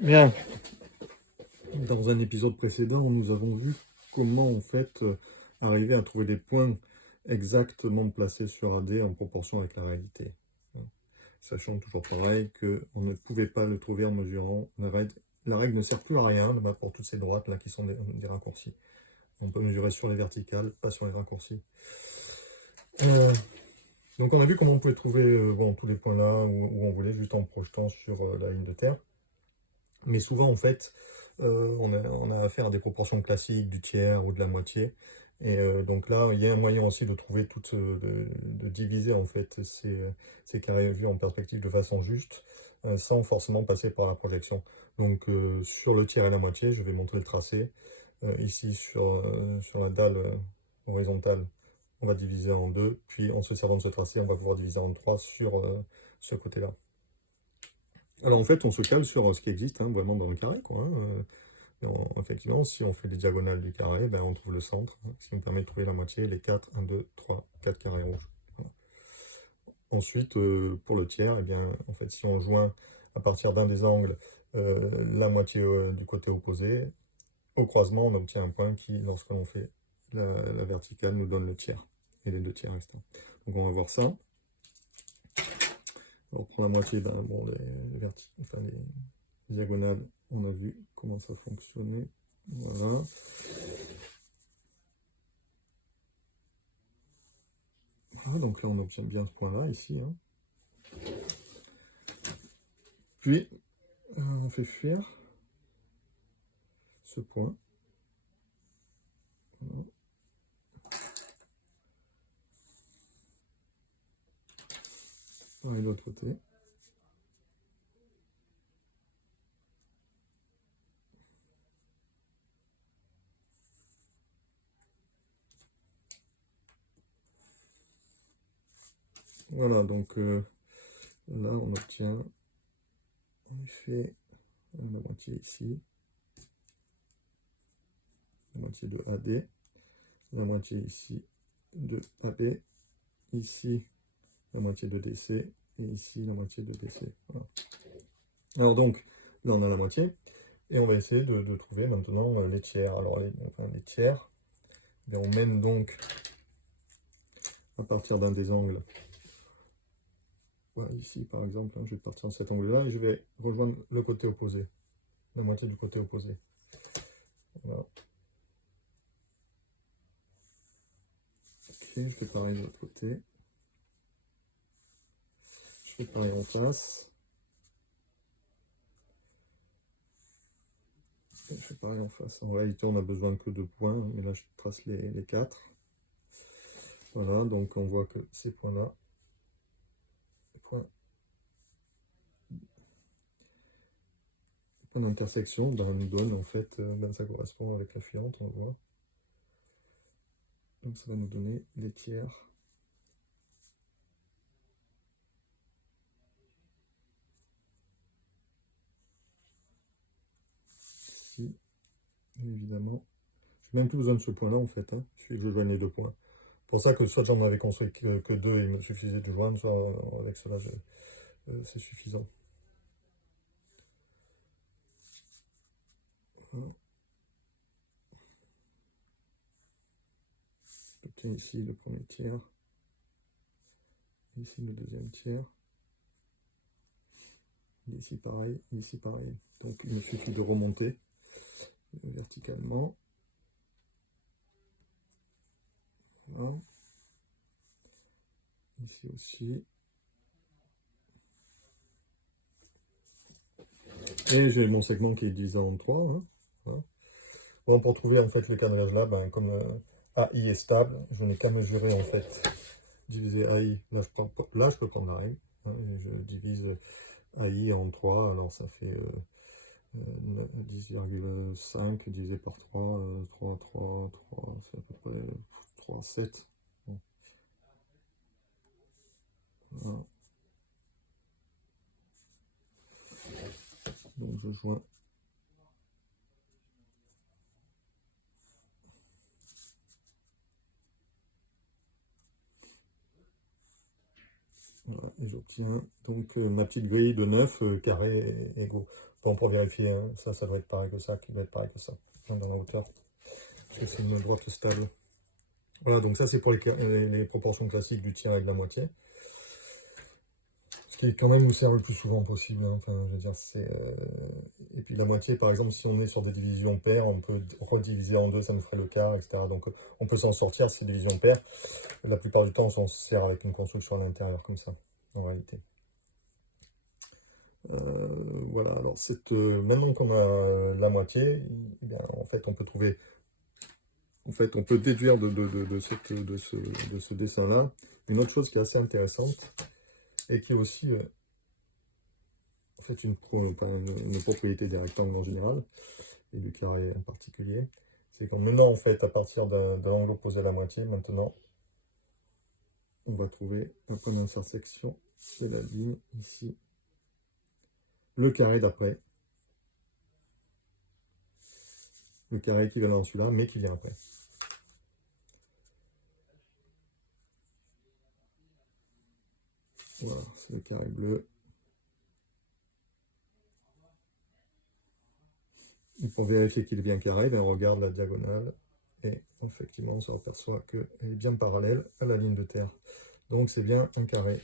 Bien. Dans un épisode précédent, nous avons vu comment en fait arriver à trouver des points exactement placés sur AD en proportion avec la réalité. Sachant toujours pareil qu'on ne pouvait pas le trouver en mesurant la règle ne sert plus à rien pour toutes ces droites là qui sont des raccourcis. On peut mesurer sur les verticales, pas sur les raccourcis. Donc on a vu comment on pouvait trouver tous les points là où on voulait juste en projetant sur la ligne de terre. Mais souvent, en fait, on a affaire à des proportions classiques du tiers ou de la moitié. Et donc là, il y a un moyen aussi de trouver de diviser en fait ces carrés vus en perspective de façon juste, sans forcément passer par la projection. Donc sur le tiers et la moitié, je vais montrer le tracé. Ici, sur la dalle horizontale, on va diviser en deux. Puis en se servant de ce tracé, on va pouvoir diviser en trois sur ce côté-là. Alors en fait, on se cale sur ce qui existe vraiment dans le carré, quoi. Effectivement, si on fait les diagonales du carré, ben, on trouve le centre, ce qui nous permet de trouver la moitié, les 4, 1, 2, 3, 4 carrés rouges. Voilà. Ensuite, pour le tiers, eh bien, en fait, si on joint à partir d'un des angles la moitié du côté opposé, au croisement, on obtient un point qui, lorsque l'on fait la verticale, nous donne le tiers, et les deux tiers restants. Donc on va voir ça. Alors pour la moitié, ben, bon, les diagonales, on a vu comment ça fonctionnait. Voilà. Voilà, donc là on obtient bien ce point-là, ici. Hein. Puis, on fait fuir ce point. Voilà. Pareil de l'autre côté. Voilà, donc là on obtient en effet la moitié ici, la moitié de AD, la moitié ici de AB, ici la moitié de DC, et ici la moitié de DC. Voilà. Alors donc, là on a la moitié, et on va essayer de trouver maintenant les tiers. Alors les tiers, et on mène donc à partir d'un des angles. Voilà, ici par exemple, je vais partir dans cet angle-là et je vais rejoindre le côté opposé, la moitié du côté opposé. Voilà. Ok, je fais pareil de l'autre côté. Je fais pareil en face. Je fais pareil en face. En réalité, on a besoin que de points, mais là je trace les 4. Voilà, donc on voit que ces points-là, points d'intersection, ben, nous donne en fait, ben, ça correspond avec la suivante, on voit. Donc ça va nous donner les tiers. Ici, évidemment. Je n'ai même plus besoin de ce point-là en fait, hein. Il suffit que je joigne les deux points. C'est pour ça que soit j'en avais construit que deux et il me suffisait de joindre, soit avec cela c'est suffisant. Voilà. J'obtiens ici le premier tiers, ici le deuxième tiers, ici pareil, ici pareil. Donc il me suffit de remonter verticalement. Voilà. Ici aussi. Et j'ai mon segment qui est divisé en 3. Hein. Voilà. Bon, pour trouver en fait le cadrage là, ben, comme AI est stable, je n'ai qu'à mesurer en fait, diviser AI, là je peux prendre la règle, hein, et je divise AI en 3, alors ça fait 10,5 divisé par 3, 3, 3, 3, c'est à peu près 3, 7. Bon. Voilà. Donc je joins. Voilà, et j'obtiens donc ma petite grille de 9 carrés égaux. Bon, pour vérifier, hein, ça doit être pareil que ça, qui doit être pareil que ça, hein, dans la hauteur, parce que c'est une droite stable. Voilà, donc ça c'est pour les proportions classiques du tiers et de la moitié. Ce qui quand même nous sert le plus souvent possible, hein. Enfin, je veux dire, et puis la moitié, par exemple, si on est sur des divisions paires, on peut rediviser en deux, ça nous ferait le quart, etc. Donc on peut s'en sortir, ces divisions paires. La plupart du temps, on s'en sert avec une construction à l'intérieur, comme ça, en réalité. Voilà, alors maintenant qu'on a la moitié, eh bien, en fait, on peut trouver... En fait, on peut déduire de ce dessin-là une autre chose qui est assez intéressante et qui est aussi en fait une propriété des rectangles en général et du carré en particulier. C'est qu'en menant en fait à partir d'un angle opposé à la moitié, maintenant, on va trouver un point d'intersection de la ligne ici, le carré d'après, le carré équivalent à celui-là, mais qui vient après. Voilà, c'est le carré bleu. Et pour vérifier qu'il est bien carré, ben on regarde la diagonale et effectivement on s'aperçoit qu'elle est bien parallèle à la ligne de terre. Donc c'est bien un carré.